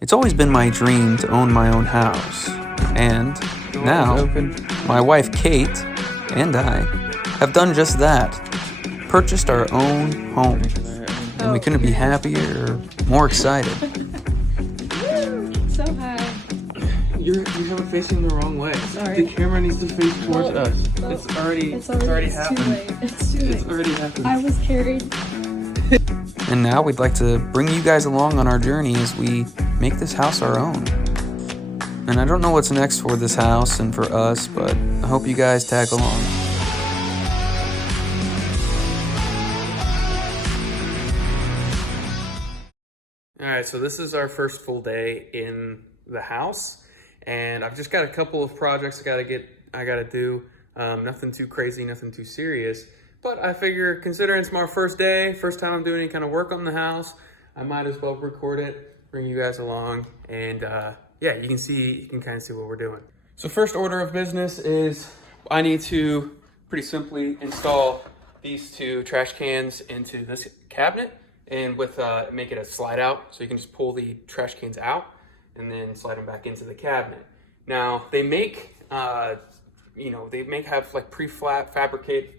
It's always been my dream to own my own house, and now my wife Kate and I have done just that. Purchased our own home, and we couldn't be happier or more excited. So high. You have it facing the wrong way. Sorry. The camera needs to face towards us. It's already happened. Too late. It's too late. It's already happened. I was carried. And now we'd like to bring you guys along on our journey as we make this house our own. And I don't know what's next for this house and for us, but I hope you guys tag along. All right, so this is our first full day in the house, and I've just got a couple of projects I gotta do. Nothing too crazy, nothing too serious. But I figure, considering it's my first day, first time I'm doing any kind of work on the house, I might as well record it, bring you guys along, and yeah, you can kind of see what we're doing. So first order of business is I need to pretty simply install these two trash cans into this cabinet, and with make it a slide out, so you can just pull the trash cans out and then slide them back into the cabinet. Now they make have like prefabricated.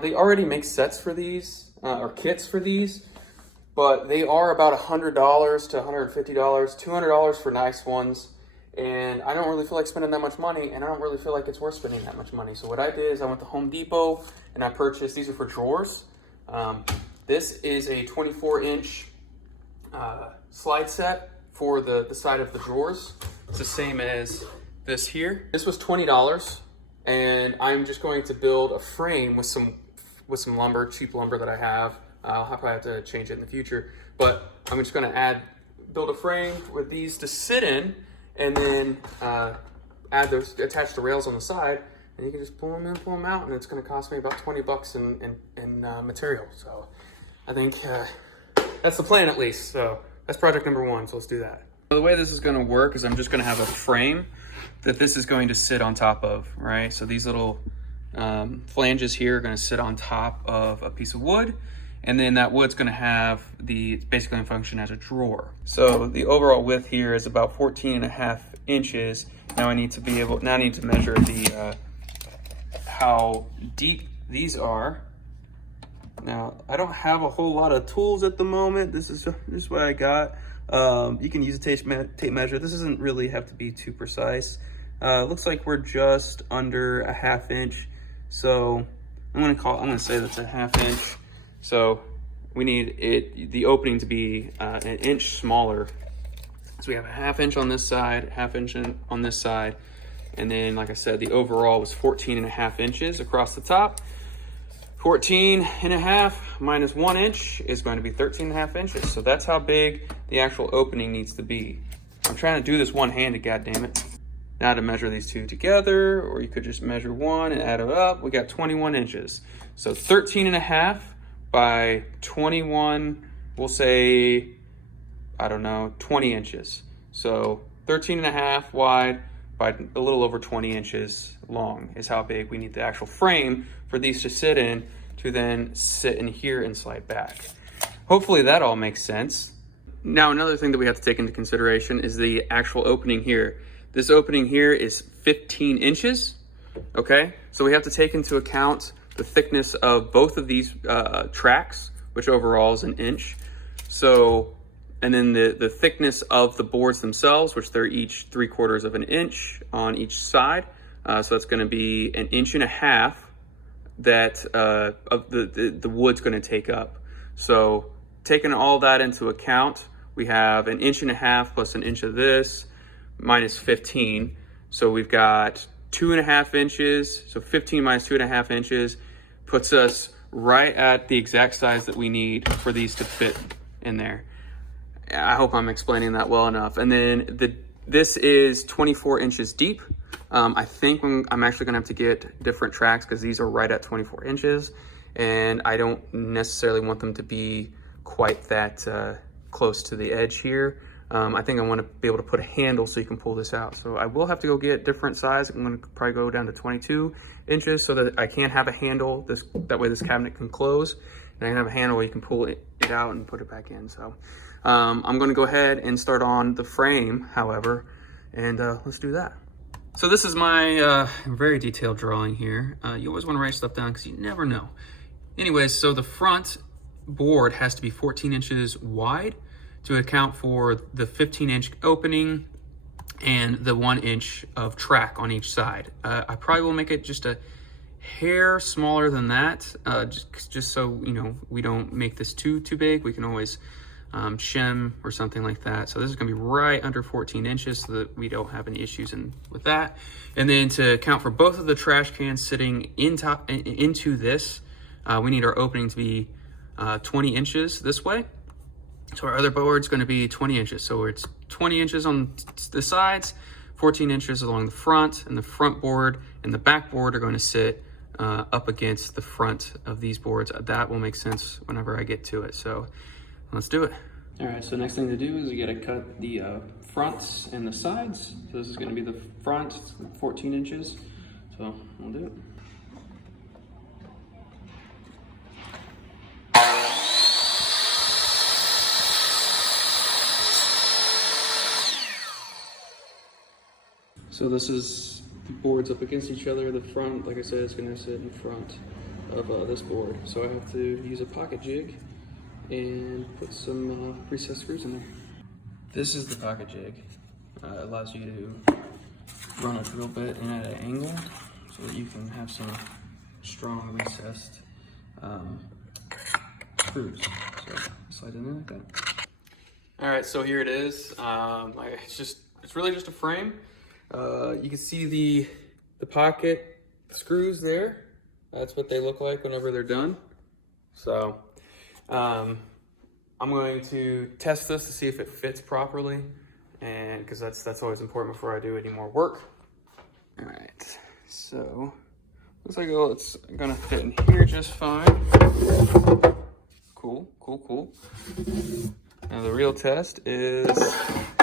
They already make sets for these or kits for these, but they are about $100 to $150, $200 for nice ones. And I don't really feel like spending that much money, and I don't really feel like it's worth spending that much money. So what I did is I went to Home Depot and I purchased, these are for drawers. This is a 24-inch slide set for the side of the drawers. It's the same as this here. This was $20, and I'm just going to build a frame with some lumber, cheap lumber that I have. I'll probably have to change it in the future, but I'm just going to build a frame with these to sit in, and then attach the rails on the side, and you can just pull them in, pull them out, and it's going to cost me about $20 in material. So I think that's the plan, at least. So that's project number one, so let's do that. So the way this is going to work is I'm just going to have a frame that this is going to sit on top of, right? So these little flanges here are going to sit on top of a piece of wood, and then that wood's going to have it's basically going to function as a drawer. So the overall width here is about 14.5 inches. Now I need to measure how deep these are. Now, I don't have a whole lot of tools at the moment. This is just what I got. You can use a tape measure. This doesn't really have to be too precise. Looks like we're just under a 1/2 inch. So I'm gonna say that's a 1/2 inch. So we need the opening to be an inch smaller. So we have a 1/2 inch on this side, 1/2 inch on this side. And then, like I said, the overall was 14.5 inches across the top. 14.5 minus 1 inch is going to be 13.5 inches. So that's how big the actual opening needs to be. I'm trying to do this one-handed, goddammit. Now to measure these two together, or you could just measure one and add it up. We got 21 inches. So 13.5 by 21, we'll say, I don't know, 20 inches. So 13.5 wide by a little over 20 inches long is how big we need the actual frame for these to sit in, to then sit in here and slide back. Hopefully that all makes sense. Now, another thing that we have to take into consideration is the actual opening here. This opening here is 15 inches, okay? So we have to take into account the thickness of both of these tracks, which overall is 1 inch. So, and then the thickness of the boards themselves, which they're each 3/4 of an inch on each side. So that's gonna be 1.5 inches that of the wood's gonna take up. So taking all that into account, we have 1.5 inches plus 1 inch of this, minus 15. So we've got 2.5 inches. So 15 minus 2.5 inches puts us right at the exact size that we need for these to fit in there. I hope I'm explaining that well enough. And then this is 24 inches deep. I think I'm actually gonna have to get different tracks because these are right at 24 inches. And I don't necessarily want them to be quite that close to the edge here. I think I want to be able to put a handle so you can pull this out. So I will have to go get different size. I'm going to probably go down to 22 inches so that I can have a handle. That way this cabinet can close, and I can have a handle where you can pull it out and put it back in. So I'm gonna go ahead and start on the frame, however, and let's do that. So this is my very detailed drawing here. You always wanna write stuff down because you never know. Anyways, so the front board has to be 14 inches wide to account for the 15-inch opening and the 1 inch of track on each side. I probably will make it just a hair smaller than that, just so you know we don't make this too big. We can always shim or something like that. So this is gonna be right under 14 inches so that we don't have any issues with that. And then to account for both of the trash cans sitting into this, we need our opening to be 20 inches this way. So our other board's gonna be 20 inches. So it's 20 inches on the sides, 14 inches along the front, and the front board and the back board are going to sit up against the front of these boards. That will make sense whenever I get to it. So let's do it. All right, so next thing to do is you gotta cut the fronts and the sides. So this is gonna be the front, 14 inches. So we'll do it. So this is the boards up against each other. The front, like I said, is gonna sit in front of this board. So I have to use a pocket jig and put some recessed screws in there. This is the pocket jig. It allows you to run a drill bit in at an angle so that you can have some strong recessed screws. So slide it in like that. All right, so here it is. It's really just a frame. You can see the pocket screws there. That's what they look like whenever they're done. So I'm going to test this to see if it fits properly, and because that's always important before I do any more work. All right, so looks like it's gonna fit in here just fine. Cool. Now the real test is,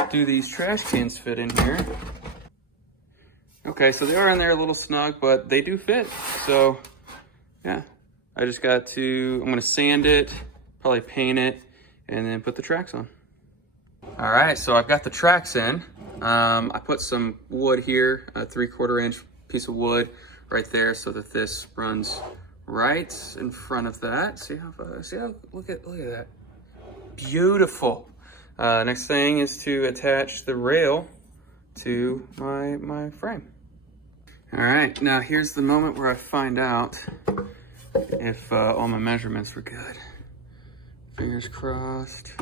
do these trash cans fit in here? Okay, so they are in there a little snug, but they do fit. So yeah, I just got to, I'm gonna sand it, probably paint it, and then put the tracks on. All right, so I've got the tracks in. I put some wood here, a 3/4 inch piece of wood right there so that this runs right in front of that. See how, look at that. Beautiful. Next thing is to attach the rail to my frame. All right, now here's the moment where I find out if all my measurements were good. Fingers crossed.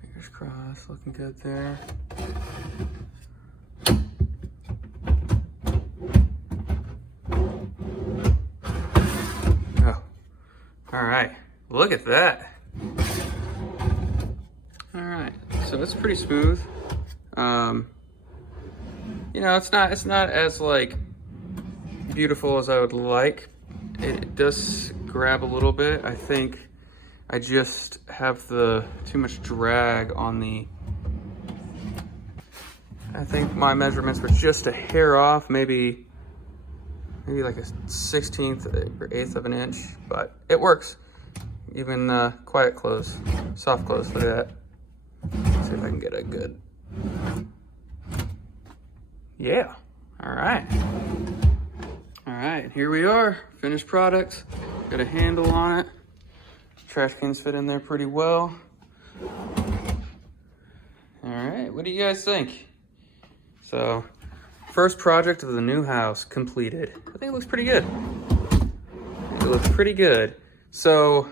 Fingers crossed, looking good there. Oh, all right, look at that. All right, so it's pretty smooth. You know, it's not as like beautiful as I would like. It does grab a little bit. I think I just have too much drag on the, I think my measurements were just a hair off, maybe like a 1/16 or 1/8 of an inch, but it works. Even quiet close, soft close, look at that. Let's see if I can get a good, yeah, all right. All right, here we are, finished product. Got a handle on it. Trash cans fit in there pretty well. All right, what do you guys think? So, first project of the new house completed. I think it looks pretty good. It looks pretty good. So,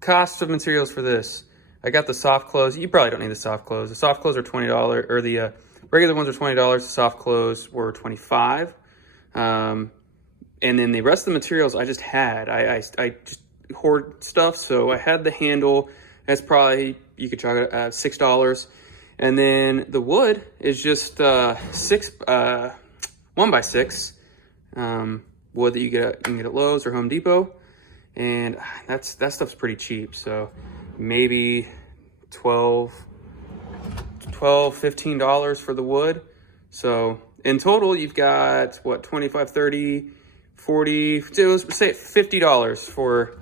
cost of materials for this. I got the soft close. You probably don't need the soft close. The soft close are $20, or the regular ones are $20. The soft close were $25. And then the rest of the materials I just had. I just hoard stuff, so I had the handle. That's probably, you could chalk it $6. And then the wood is just 1x6 wood that you can get at Lowe's or Home Depot, and that stuff's pretty cheap. So maybe $15 for the wood. So in total, you've got what, 25, 30, 40, let's say $50 for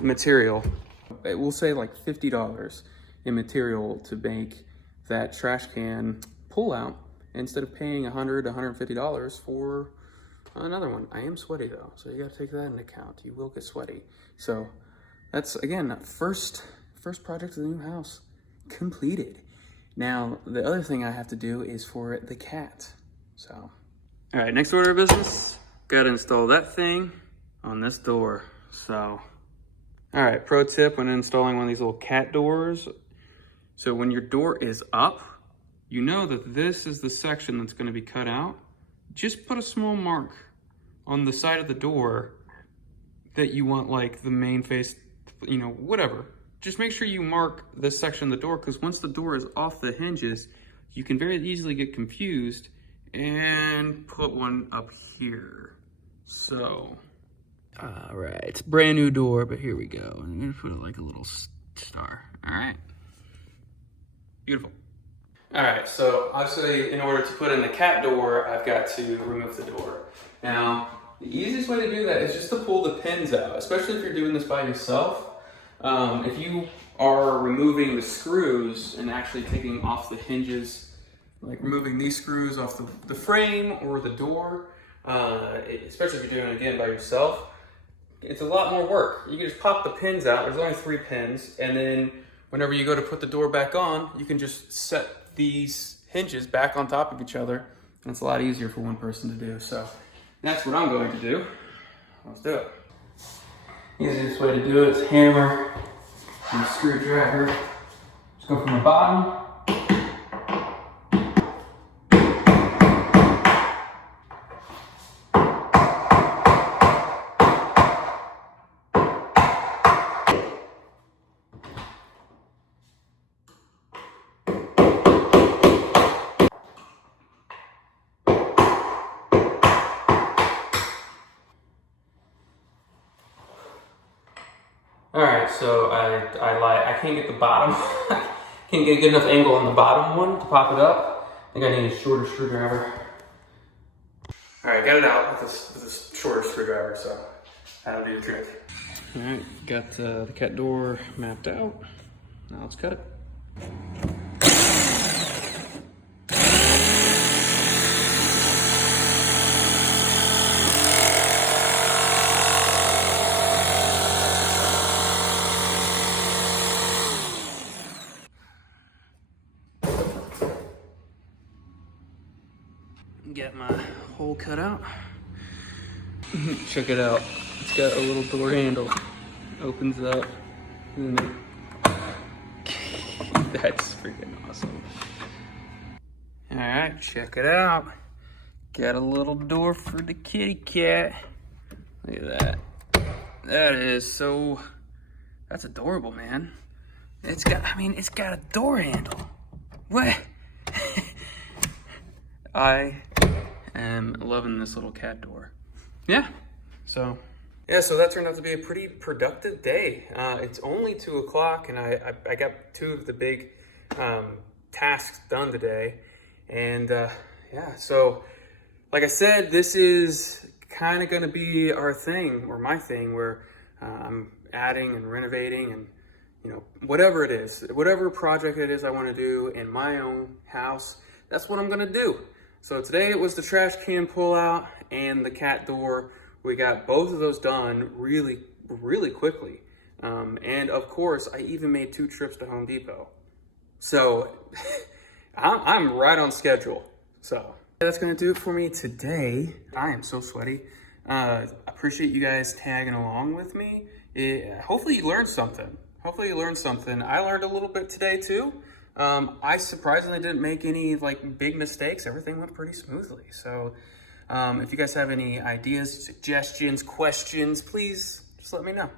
material. it will say like $50 in material to make that trash can pull out instead of paying $100, $150 for another one. I am sweaty though, so you gotta take that into account. You will get sweaty. So that's, again, first project of the new house completed. Now, the other thing I have to do is for the cat, so. All right, next order of business, gotta install that thing on this door, so. All right, pro tip when installing one of these little cat doors. So when your door is up, you know that this is the section that's gonna be cut out. Just put a small mark on the side of the door that you want, like the main face, you know, whatever. Just make sure you mark this section of the door, because once the door is off the hinges, you can very easily get confused and put one up here. So, all right, it's a brand new door, but here we go. I'm gonna put it like a little star, all right? Beautiful. All right, so obviously in order to put in the cat door, I've got to remove the door. Now, the easiest way to do that is just to pull the pins out, especially if you're doing this by yourself. If you are removing the screws and actually taking off the hinges, like removing these screws off the frame or the door, especially if you're doing it again by yourself, it's a lot more work. You can just pop the pins out. There's only 3 pins, and then whenever you go to put the door back on, you can just set these hinges back on top of each other, and it's a lot easier for one person to do. So that's what I'm going to do. Let's do it. Easiest way to do it is hammer and a screwdriver. Just go from the bottom. All right, so I lied. I can't get the bottom. Can't get a good enough angle on the bottom one to pop it up. I think I need a shorter screwdriver. All right, got it out with this shorter screwdriver, so that'll do the trick. All right, got the cat door mapped out. Now let's cut it. Get my hole cut out. Check it out. It's got a little door handle. Opens up. And then that's freaking awesome. All right, check it out. Got a little door for the kitty cat. Look at that. That is so, that's adorable, man. It's got a door handle. What? I am loving this little cat door. Yeah, so that turned out to be a pretty productive day. It's only 2 o'clock, and I got 2 of the big tasks done today. And yeah, so like I said, this is kind of going to be our thing, or my thing, where I'm adding and renovating and, you know, whatever it is, whatever project it is I want to do in my own house, that's what I'm going to do. So today it was the trash can pullout and the cat door. We got both of those done really, really quickly. And of course, I even made 2 trips to Home Depot. So I'm right on schedule. So that's gonna do it for me today. I am so sweaty. Appreciate you guys tagging along with me. Hopefully you learned something. I learned a little bit today too. I surprisingly didn't make any like big mistakes. Everything went pretty smoothly. So if you guys have any ideas, suggestions, questions, please just let me know.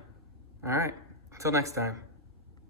All right, until next time.